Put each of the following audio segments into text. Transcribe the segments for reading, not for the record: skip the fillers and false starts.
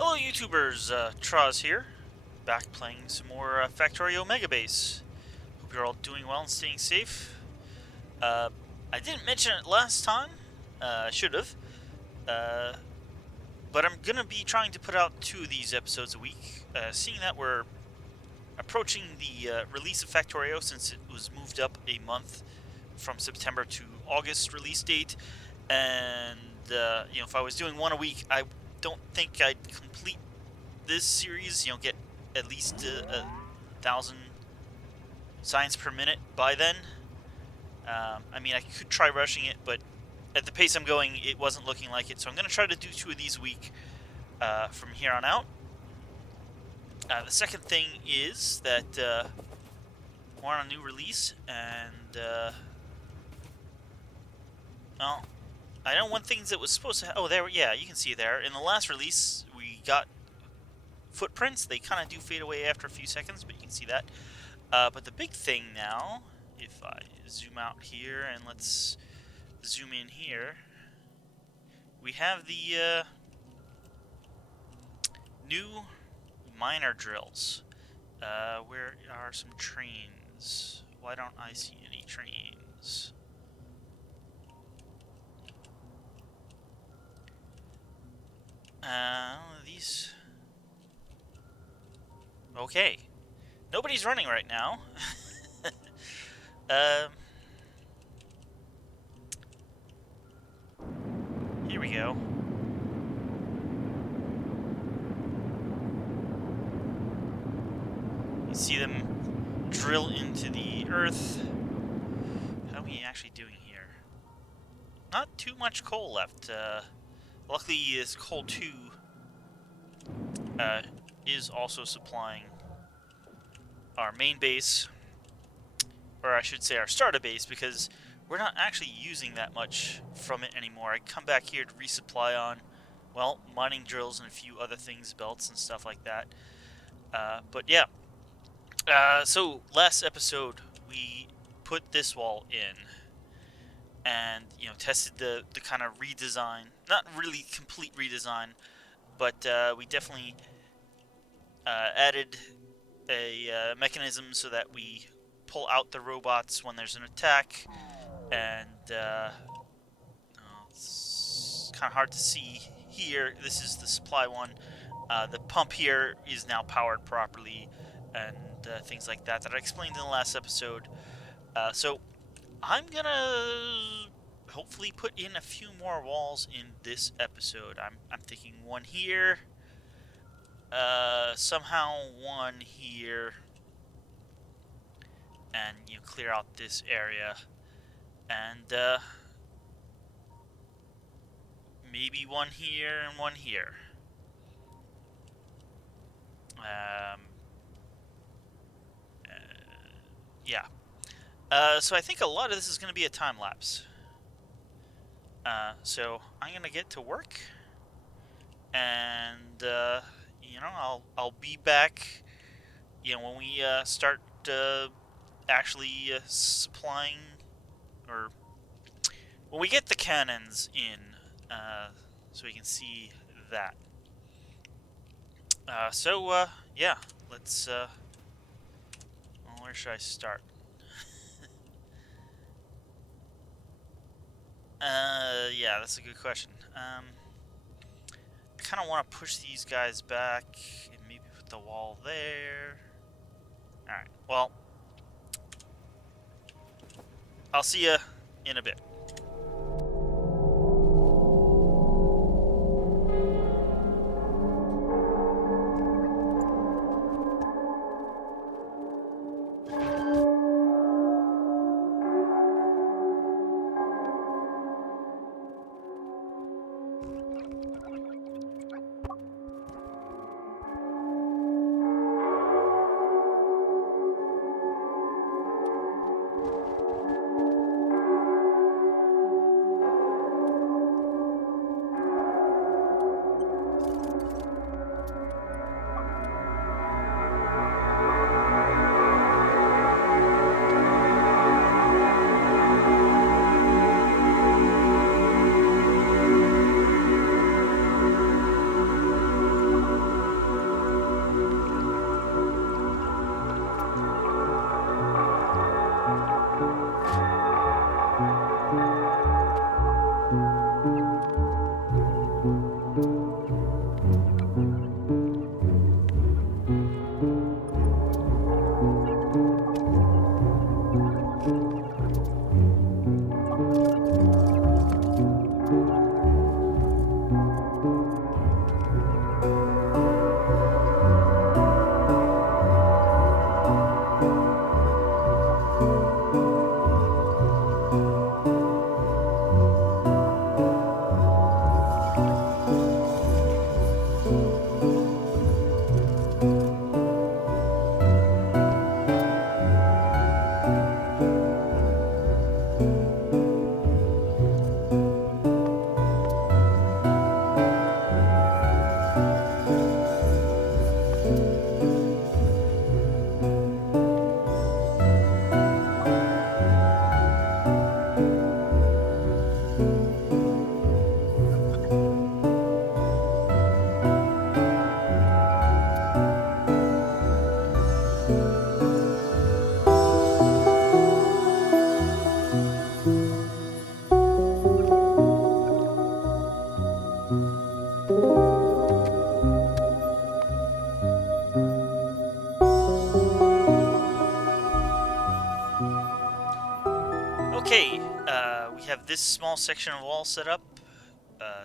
Hello YouTubers, Traz here, back playing some more Factorio Megabase. Hope you're all doing well and staying safe. Uh, I didn't mention it last time, I should have, uh, but I'm gonna be trying to put out 2 of these episodes a week, seeing that we're approaching the release of Factorio since it was moved up a month from September to August release date, and if I was doing one a week, I don't think I'd complete this series, get at least 1,000 signs per minute by then. I mean, I could try rushing it, but at the pace I'm going, it wasn't looking like it. So I'm going to try to do 2 of these a week from here on out. The second thing is that we're on a new release, and well, I know one thing that was supposed to. Yeah, you can see there. In the last release, we got footprints. They kind of do fade away after a few seconds, but you can see that. But the big thing now, if I zoom out here and let's zoom in here, we have the new miner drills. Where are some trains? Why don't I see any trains? These... Okay. Nobody's running right now. um... Here we go. You see them drill into the earth. How are we actually doing here? Not too much coal left. Luckily, this coal 2 is also supplying our main base, or I should say our starter base, because we're not actually using that much from it anymore. I come back here to resupply on, well, mining drills and a few other things, belts and stuff like that. But yeah, so last episode we put this wall in, and tested the kind of redesign, not really complete redesign, but we definitely added a mechanism so that we pull out the robots when there's an attack, and it's kind of hard to see here. This is the supply one. The pump here is now powered properly, and things like that I explained in the last episode. So I'm gonna hopefully put in a few more walls in this episode. I'm thinking one here, somehow one here, and clear out this area, and maybe one here and one here. Um, uh, yeah. So I think a lot of this is going to be a time lapse. So I'm gonna get to work, and I'll be back. When we start actually supplying, or when we get the cannons in, so we can see that. Yeah, let's. Well, where should I start? Yeah, that's a good question. I kind of want to push these guys back and maybe put the wall there. Alright, well, I'll see you in a bit. have this small section of wall set up.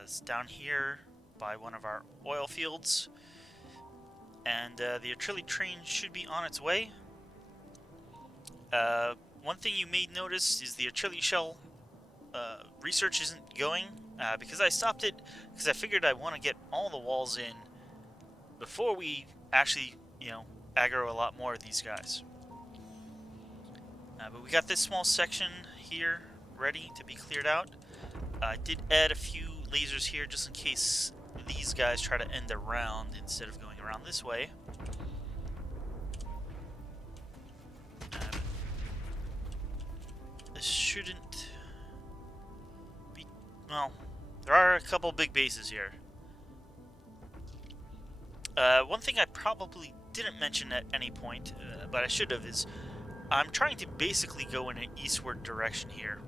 It's down here by one of our oil fields. And the artillery train should be on its way. One thing you may notice is the artillery shell research isn't going because I stopped it because I figured I want to get all the walls in before we actually, aggro a lot more of these guys. But we got this small section here ready to be cleared out. I did add a few lasers here just in case these guys try to end around instead of going around this way. This shouldn't be... Well, there are a couple big bases here. One thing I probably didn't mention at any point, but I should have, is I'm trying to basically go in an eastward direction here.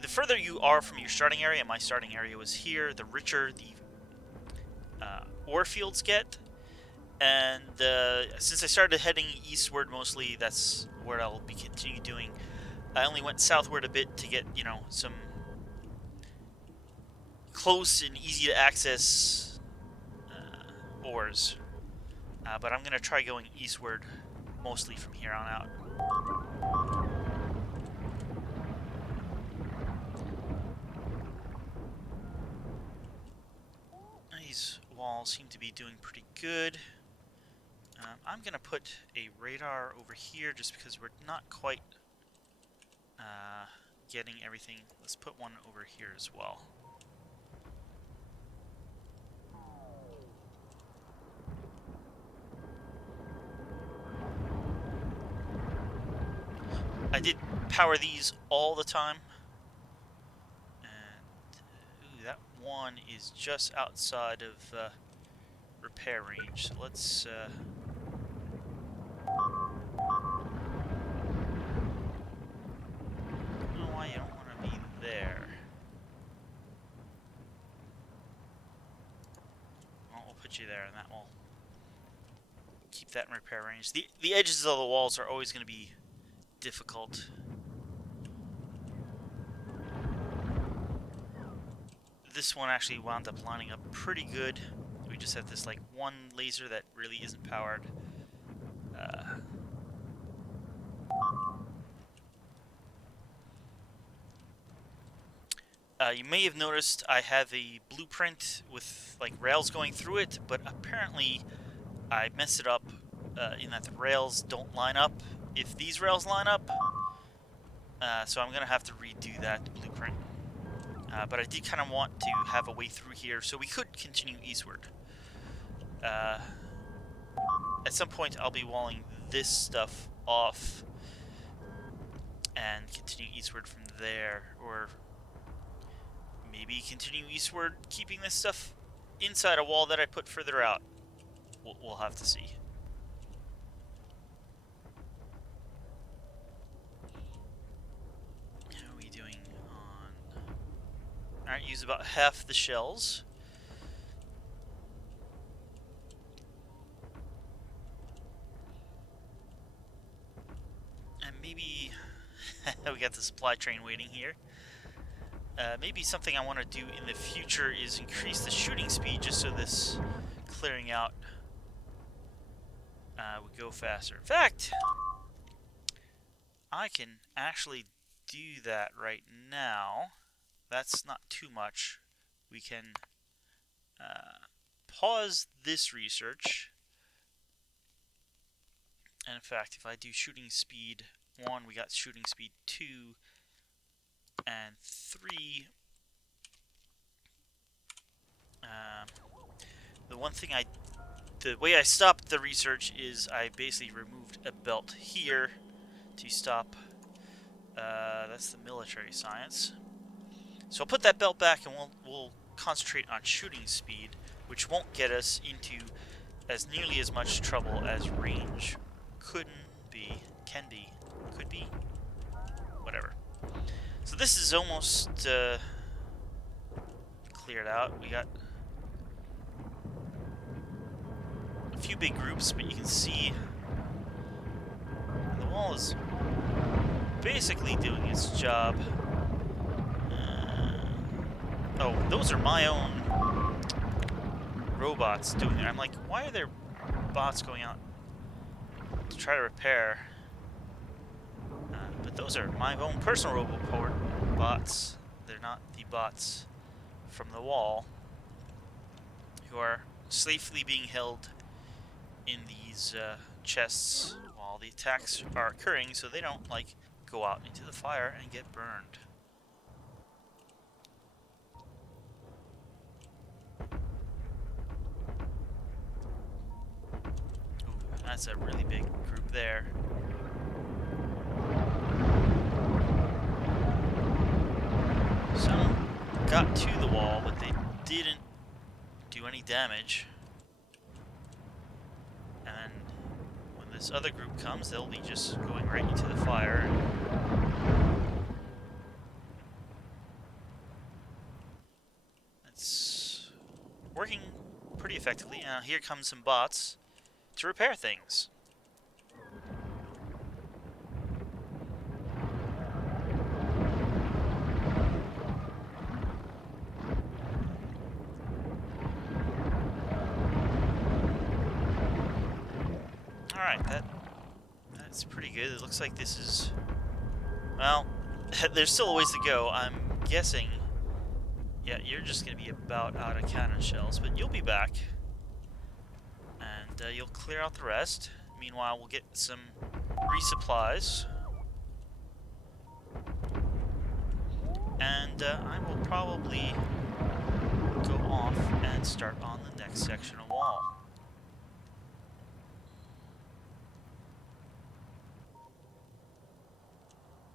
The further you are from your starting area, my starting area was here, the richer the ore fields get. And since I started heading eastward mostly, that's where I'll be continue doing. I only went southward a bit to get, some close and easy to access ores. But I'm going to try going eastward mostly from here on out. These walls seem to be doing pretty good. I'm going to put a radar over here just because we're not quite getting everything. Let's put one over here as well. I did power these all the time. And ooh, that one is just outside of repair range. So let's I don't know why you don't want to be there. Well, we'll put you there, and that will keep that in repair range. The edges of the walls are always going to be difficult. This one actually wound up lining up pretty good. We just have this like one laser that really isn't powered. You may have noticed I have a blueprint with like rails going through it, but apparently I messed it up in that the rails don't line up if these rails line up. So I'm going to have to redo that blueprint. But I did kind of want to have a way through here so we could continue eastward. At some point I'll be walling this stuff off and continue eastward from there, or maybe continue eastward keeping this stuff inside a wall that I put further out. We'll have to see. How are we doing on... Alright, use about half the shells. And maybe... we got the supply train waiting here. Maybe something I want to do in the future is increase the shooting speed just so this clearing out would go faster. In fact, I can actually do that right now. That's not too much. We can pause this research. And in fact, if I do shooting speed 1, we got shooting speed 2 and 3. The way I stopped the research is I basically removed a belt here to stop. That's the military science. So I'll put that belt back, and we'll concentrate on shooting speed, which won't get us into as nearly as much trouble as range could be, whatever. So this is almost cleared out. We got a few big groups, but you can see the wall is basically doing its job. Oh, those are my own robots doing it. I'm like, why are there bots going out to try to repair? But those are my own personal robot bots. They're not the bots from the wall who are safely being held in these chests while the attacks are occurring, so they don't like go out into the fire and get burned. Ooh, that's a really big group there. Some got to the wall, but they didn't do any damage. And then when this other group comes, they'll be just going right into the fire. It's working pretty effectively. Here comes some bots to repair things. Alright, that's pretty good. It looks like this is... Well, there's still a ways to go. I'm guessing... Yeah, you're just going to be about out of cannon shells, but you'll be back. And you'll clear out the rest. Meanwhile, we'll get some resupplies. And I will probably go off and start on the next section of wall.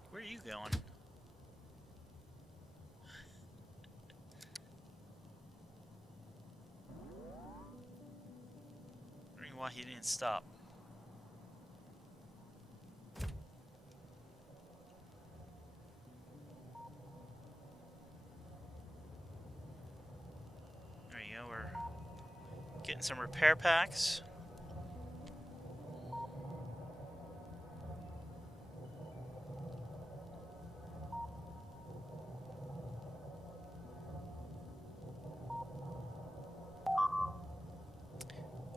Where are you going? Wondering why he didn't stop. There you go, we're getting some repair packs.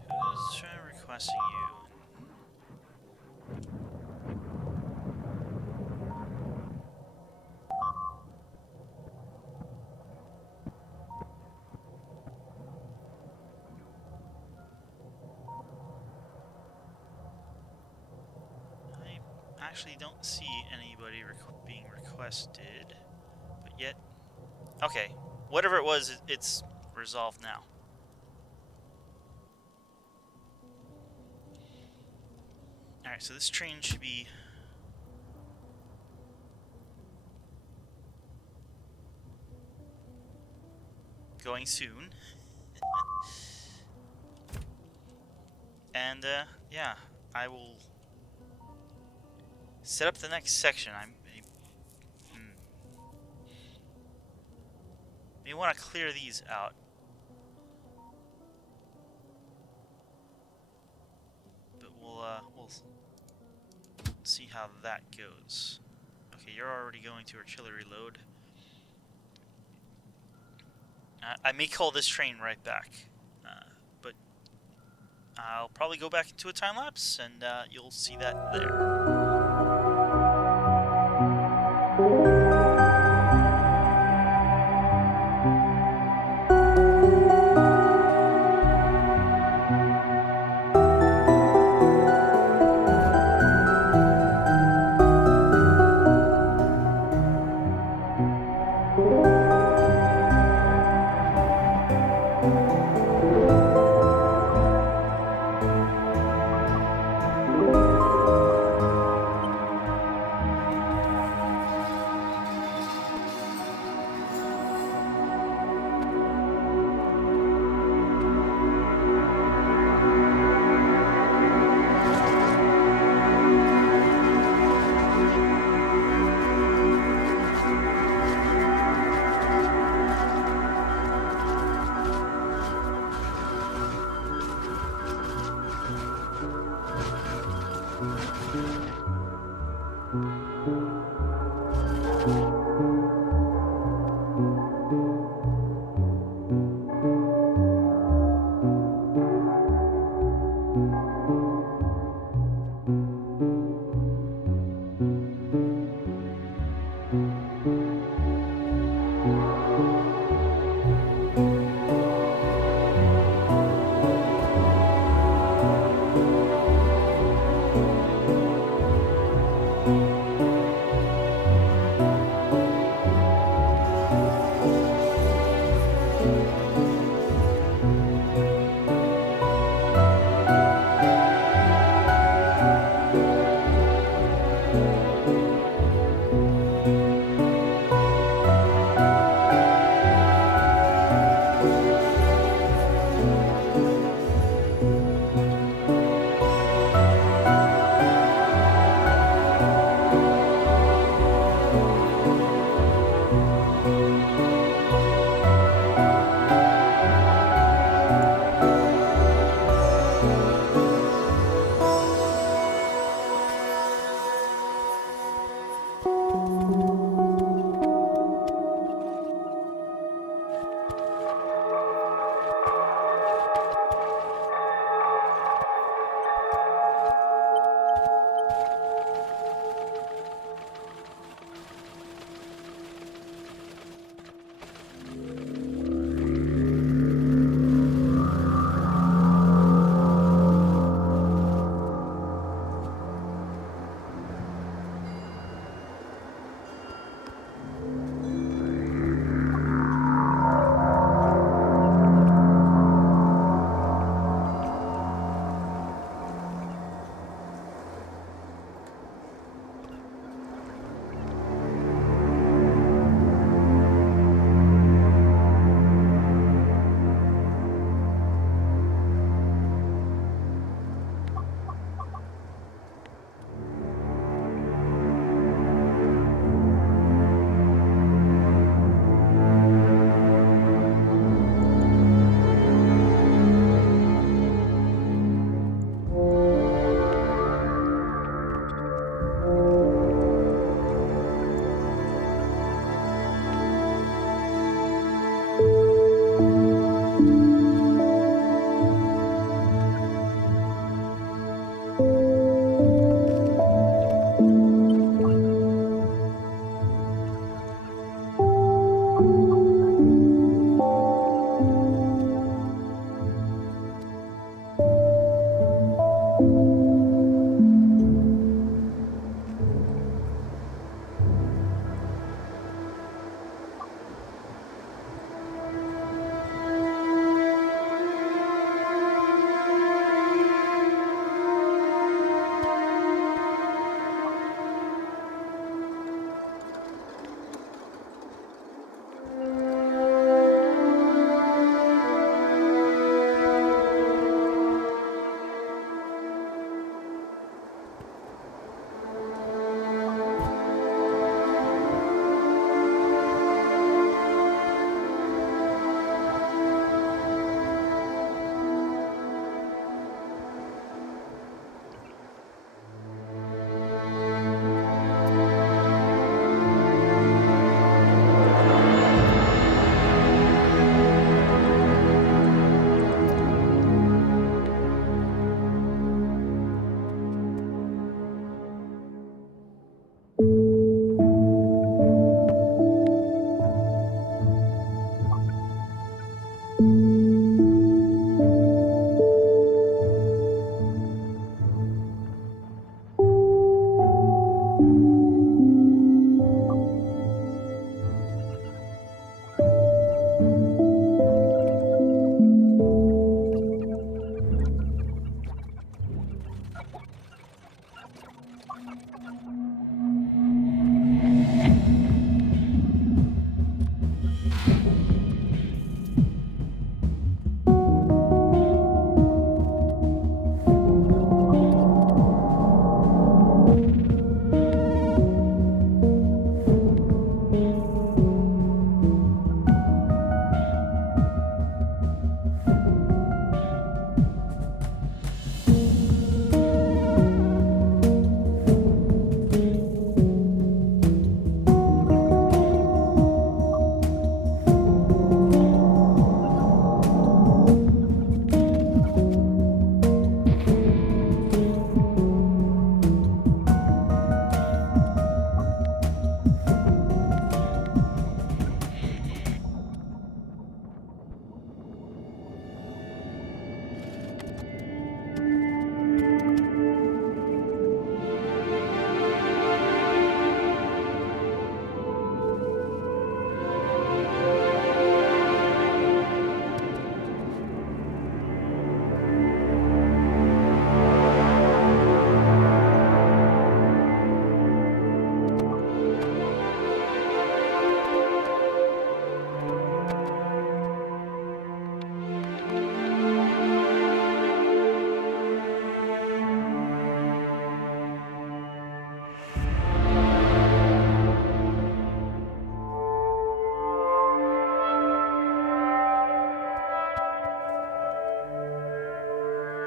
Who's requesting you? I actually don't see anybody being requested, but yet... Okay, whatever it was, it's resolved now. Alright, so this train should be... going soon. And, yeah, I will set up the next section. May want to clear these out. But we'll see how that goes. Okay, you're already going to artillery load. I may call this train right back, but I'll probably go back into a time lapse, and you'll see that there.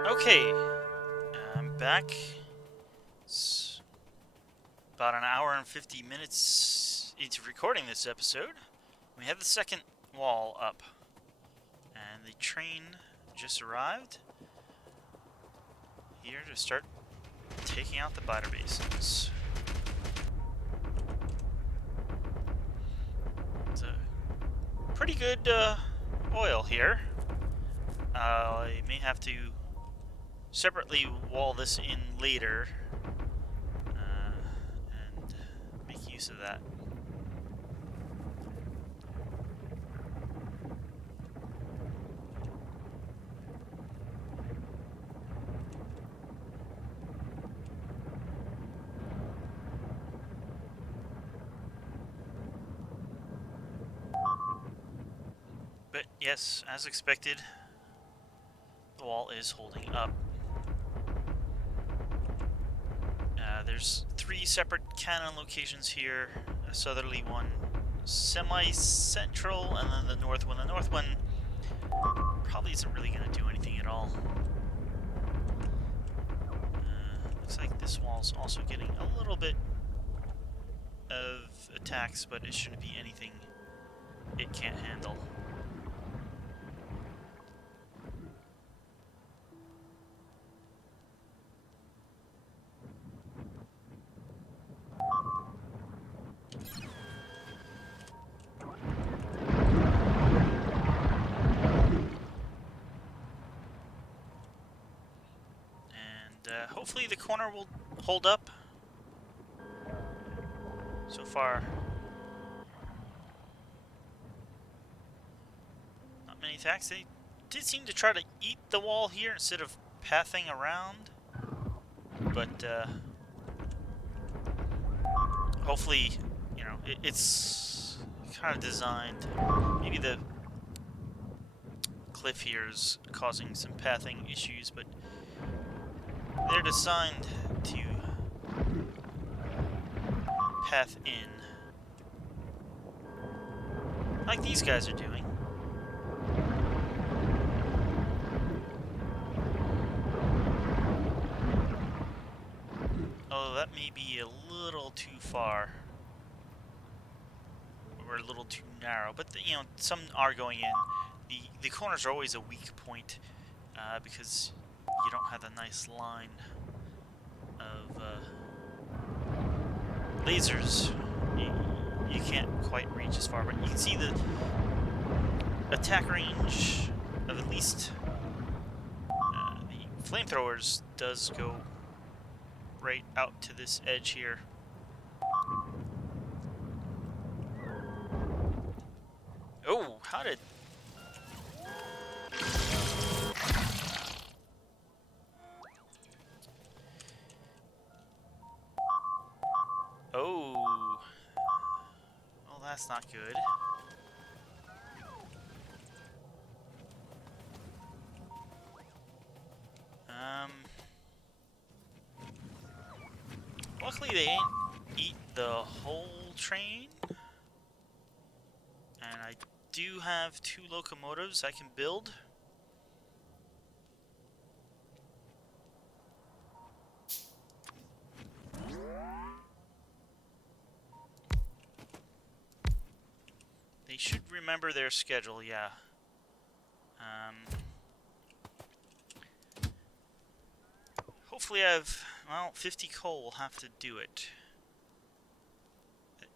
Okay, I'm back. It's about an hour and 50 minutes into recording this episode. We have the second wall up, and the train just arrived here to start taking out the biter basins. It's a pretty good oil here. I may have to separately wall this in later and make use of that. But yes, as expected, the wall is holding up. There's 3 separate cannon locations here, a southerly one, semi-central, and then the north one. The north one probably isn't really going to do anything at all. Looks like this wall's also getting a little bit of attacks, but it shouldn't be anything it can't handle. Hopefully the corner will hold up. So far, not many attacks. They did seem to try to eat the wall here instead of pathing around. But hopefully, you know, it's kind of designed. Maybe the cliff here is causing some pathing issues, but they're designed to path in, like these guys are doing. Although that may be a little too far, or a little too narrow, but you know, some are going in. The corners are always a weak point because you don't have a nice line of lasers. You can't quite reach as far, but you can see the attack range of at least the flamethrowers does go right out to this edge here. Oh, how did... Oh. Well, that's not good. Luckily they didn't eat the whole train. And I do have 2 locomotives I can build. They should remember their schedule, yeah. Hopefully I have, well, 50 coal will have to do it.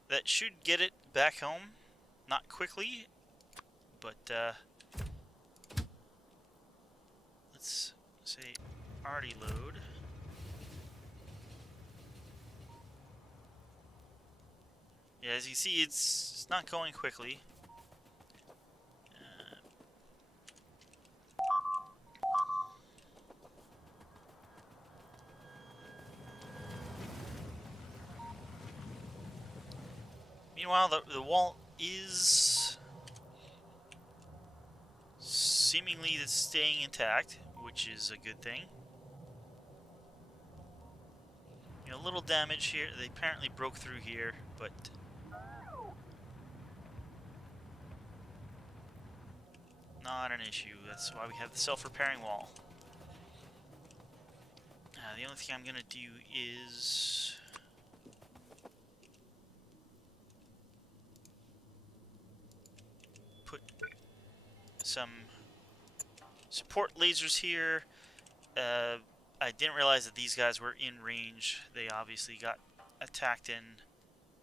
That should get it back home. Not quickly, but let's say already load. Yeah, as you see, it's not going quickly. Meanwhile, the wall is seemingly staying intact, which is a good thing. You know, a little damage here. They apparently broke through here, but not an issue. That's why we have the self-repairing wall. The only thing I'm gonna do is put some support lasers here. I didn't realize that these guys were in range. They obviously got attacked and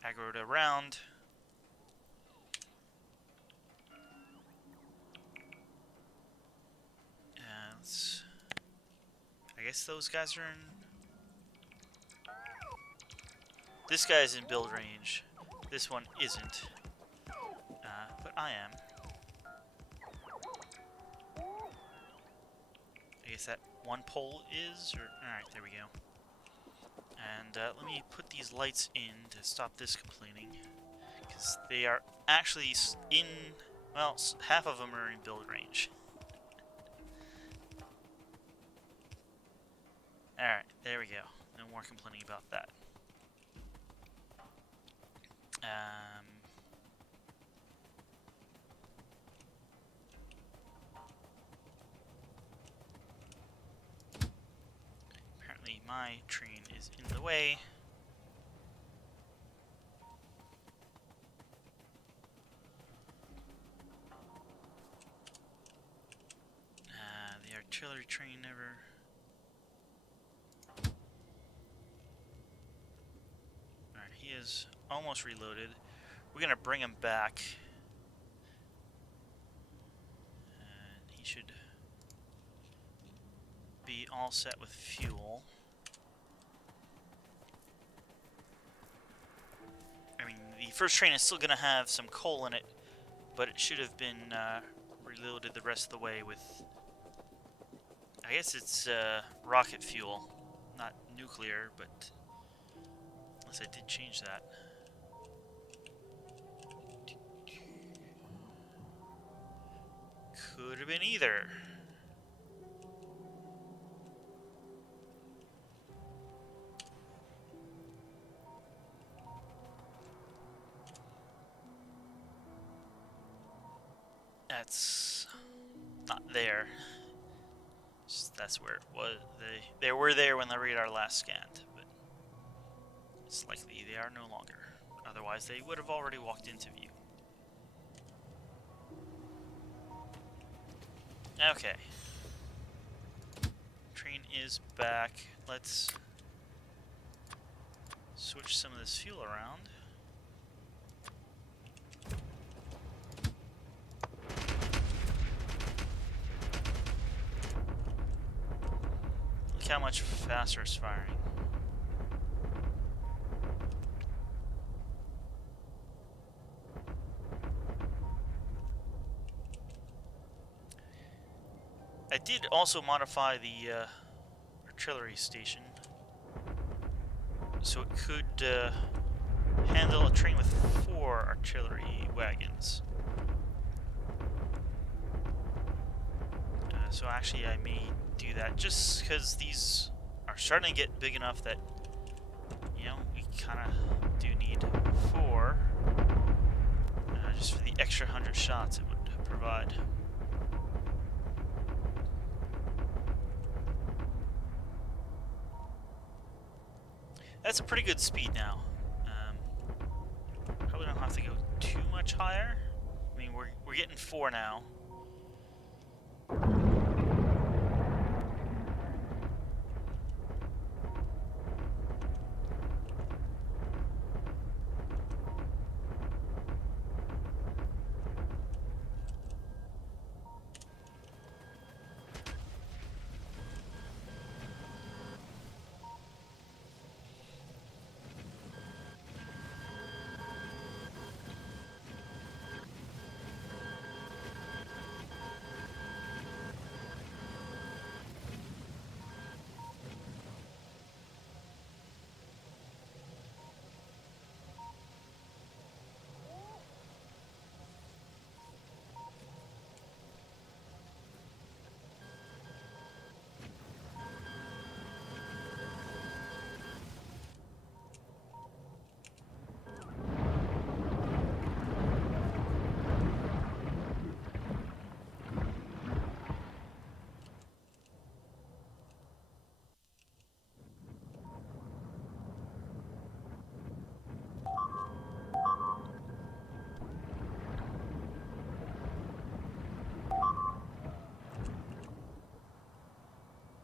aggroed around. I guess those guys are in... This guy's in build range. This one isn't. But I am. I guess that one pole is, or... Alright, there we go. And let me put these lights in to stop this complaining. Because they are actually in... Well, half of them are in build range. Alright, there we go. No more complaining about that. Apparently my train is in the way. The artillery train never... Alright, he is almost reloaded. We're gonna bring him back. And he should be all set with fuel. I mean, the first train is still gonna have some coal in it, but it should have been reloaded the rest of the way with... I guess it's rocket fuel, not nuclear, but unless I did change that. Could have been either. That's not there. That's where it was. They were there when the radar last scanned, but it's likely they are no longer. Otherwise, they would have already walked into view. Okay. Train is back. Let's switch some of this fuel around. Look how much faster it's firing. I did also modify the artillery station so it could handle a train with 4 artillery wagons. So actually I may do that just because these are starting to get big enough that, you know, we kind of do need 4 just for the extra 100 shots it would provide. That's a pretty good speed now. Probably don't have to go too much higher. I mean, we're getting 4 now.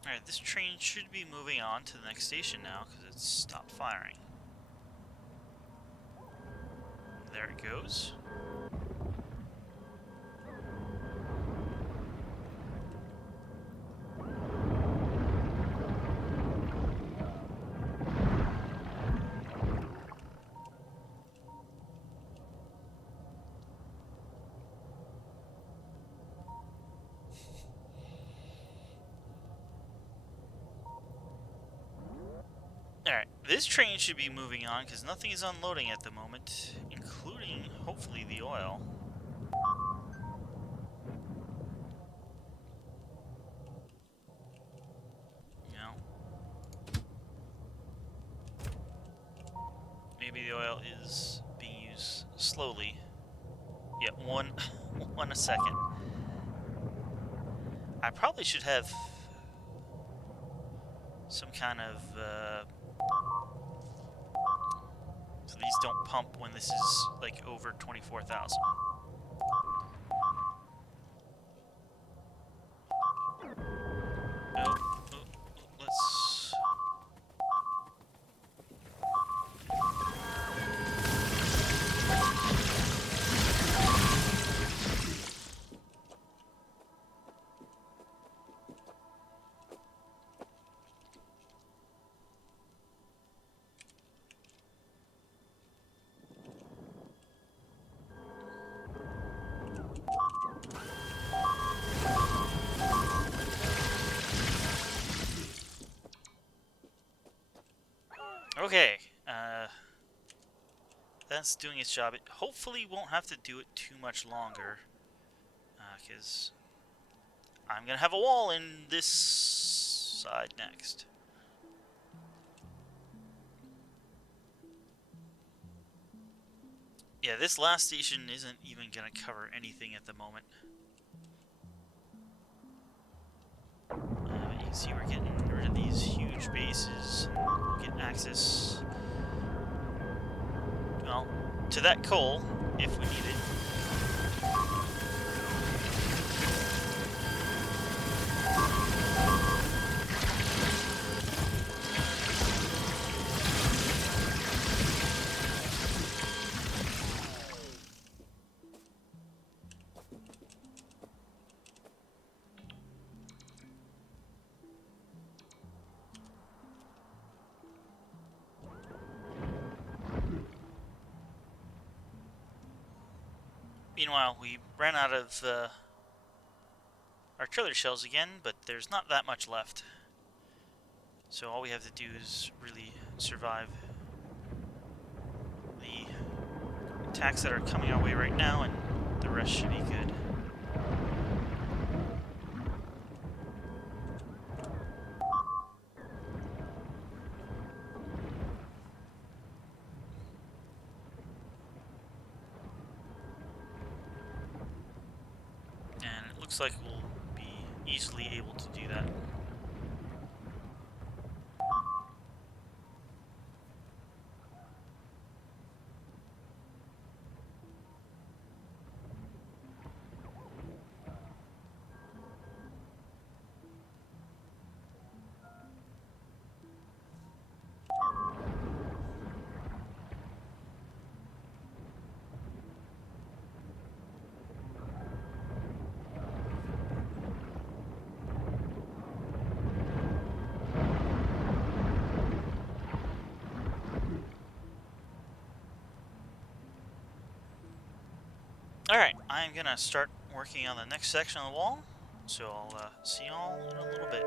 Alright, this train should be moving on to the next station now because it's stopped firing. There it goes. Alright, this train should be moving on because nothing is unloading at the moment, including, hopefully, the oil. You know, maybe the oil is being used slowly. Yeah, one a second. I probably should have some kind of so these don't pump when this is like over 24,000. Let's. Okay, that's doing its job. It hopefully won't have to do it too much longer, because I'm gonna have a wall in this side next. Yeah, this last station isn't even gonna cover anything at the moment. You can see we're getting rid of these huge bases. We'll get access, well, to that coal if we need it. Meanwhile, we ran out of artillery shells again, but there's not that much left. So all we have to do is really survive the attacks that are coming our way right now, and the rest should be good. And it looks like we'll be easily able to do that. Alright, I'm gonna start working on the next section of the wall, so I'll see y'all in a little bit.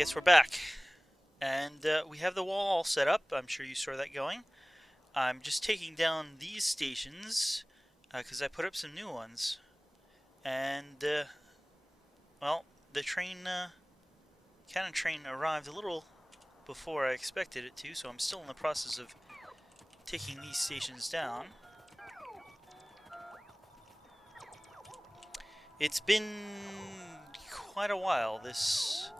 guess we're back. And we have the wall all set up. I'm sure you saw that going. I'm just taking down these stations because I put up some new ones. And, well, the cannon train arrived a little before I expected it to, so I'm still in the process of taking these stations down. It's been quite a while. It's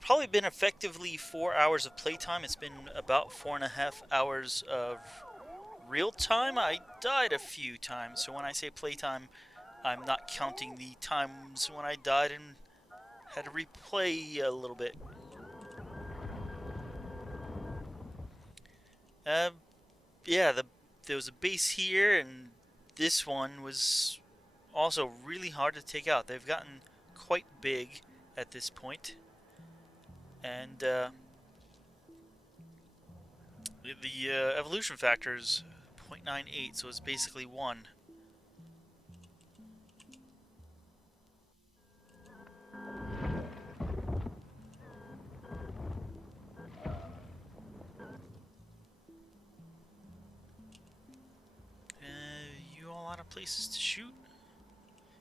probably been effectively 4 hours of playtime. It's been about 4.5 hours of real time. I died a few times, so when I say playtime, I'm not counting the times when I died and had to replay a little bit. Yeah, there was a base here, and this one was also really hard to take out. They've gotten quite big at this point, and the evolution factor is 0.98, so it's basically 1. You all out of places to shoot?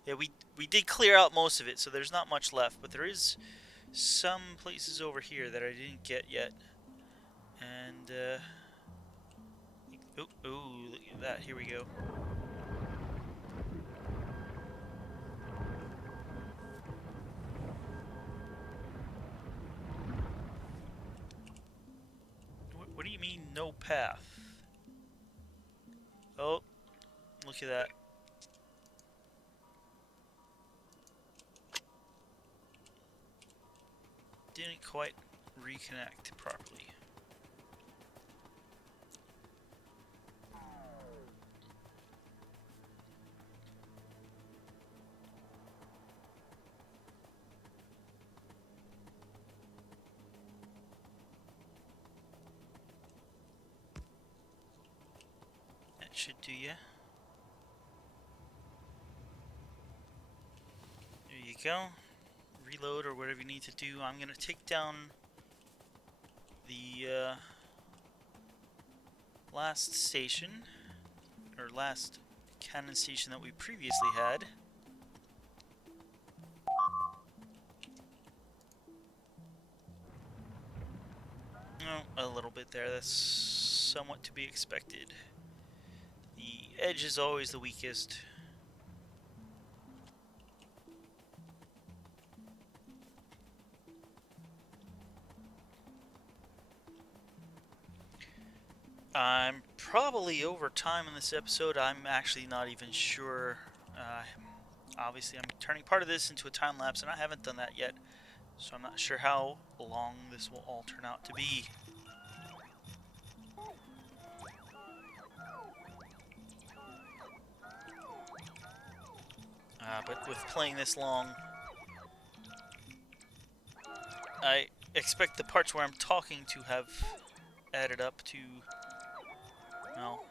Yeah, we did clear out most of it, so there's not much left, but there is some places over here that I didn't get yet. And, ooh, look at that, here we go. What do you mean, no path? Oh, look at that. Didn't quite reconnect properly. That should do ya. There you go. Reload or whatever you need to do. I'm gonna take down the last station, or last cannon station that we previously had. Oh, a little bit there. That's somewhat to be expected. The edge is always the weakest. I'm probably over time in this episode. I'm actually not even sure. Obviously, I'm turning part of this into a time lapse, and I haven't done that yet, so I'm not sure how long this will all turn out to be. But with playing this long, I expect the parts where I'm talking to have added up to, well,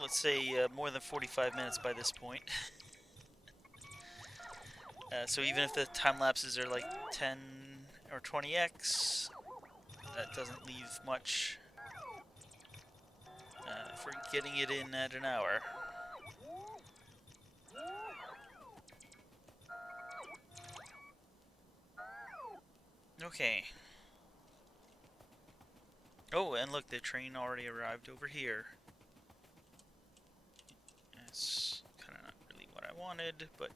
let's say more than 45 minutes by this point. So even if the time lapses are like 10 or 20x, that doesn't leave much for getting it in at an hour. Okay. Oh, and look, the train already arrived over here. That's kind of not really what I wanted, but...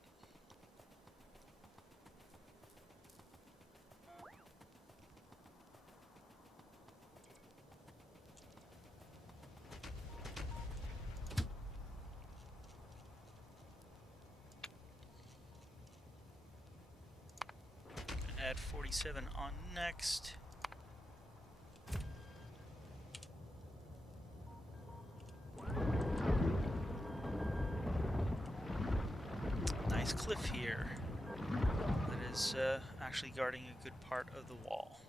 add 47 on next. Nice cliff here that is actually guarding a good part of the wall.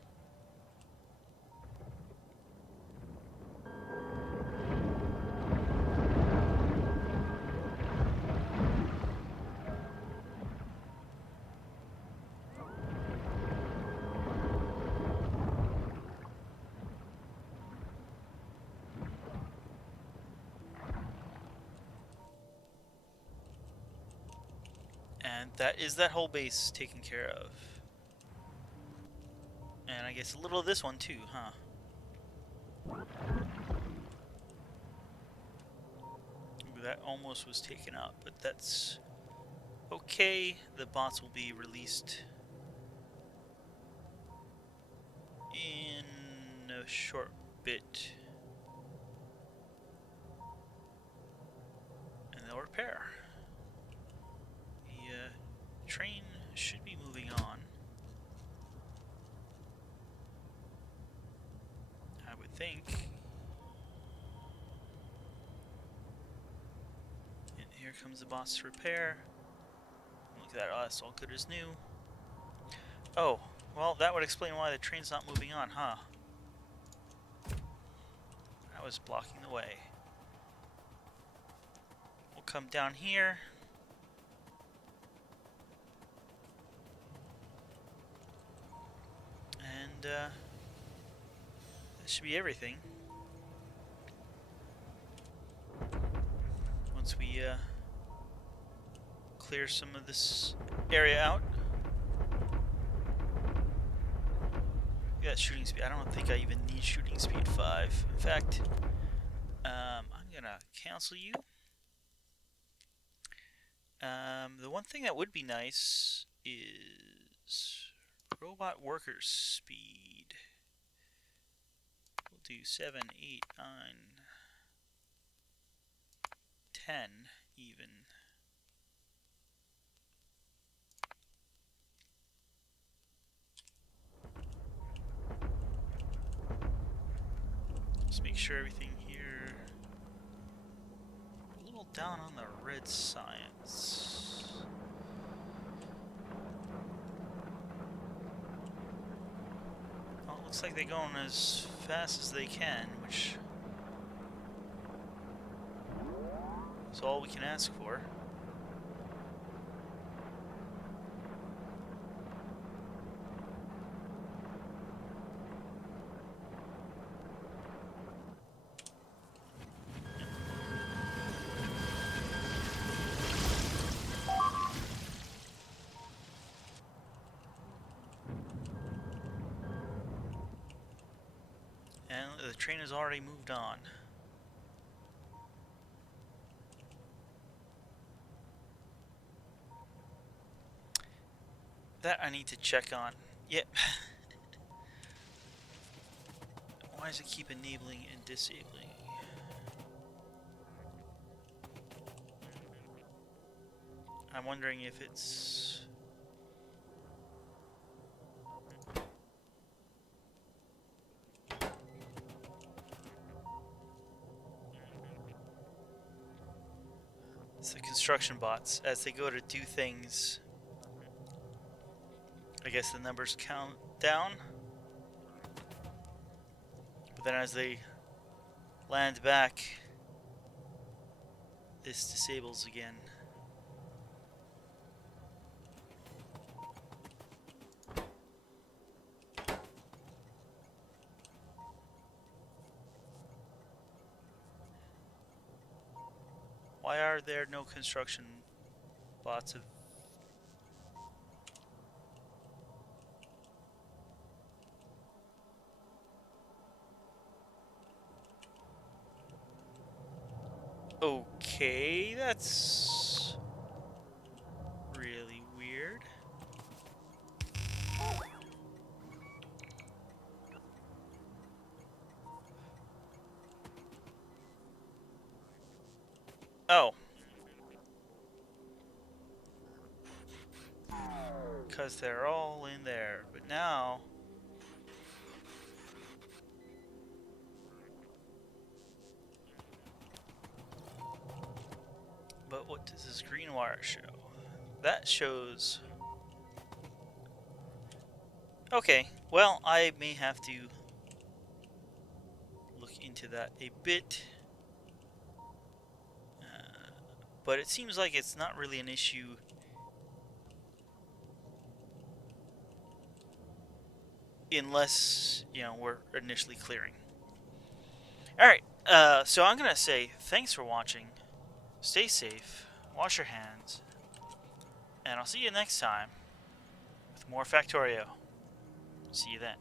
that is that whole base taken care of. And I guess a little of this one too, huh? Ooh, that almost was taken out, but that's okay. The bots will be released in a short bit. And they'll repair. The train should be moving on. I would think. And here comes the boss to repair. Look at that, oh, that's all good as new. Oh, well, that would explain why the train's not moving on, huh? I was blocking the way. We'll come down here. And, that should be everything. Once we, clear some of this area out. Yeah, shooting speed. I don't think I even need shooting speed 5. In fact, I'm gonna cancel you. The one thing that would be nice is robot workers speed. We'll do 7, 8, 9, 10 even. Just make sure everything here. A little down on the red science. Well, it looks like they're going as fast as they can, which is all we can ask for. And the train has already moved on. That I need to check on. Yep. Why does it keep enabling and disabling? I'm wondering if it's... It's the construction bots. As they go to do things, I guess the numbers count down. But then as they land back, this disables again. Why are there no construction bots of... Okay, that's really weird. Oh. Because they're all in there. But now... But what does this green wire show? That shows... Okay, well, I may have to look into that a bit. But it seems like it's not really an issue unless, you know, we're initially clearing. Alright, so I'm gonna say thanks for watching. Stay safe, wash your hands, and I'll see you next time with more Factorio. See you then.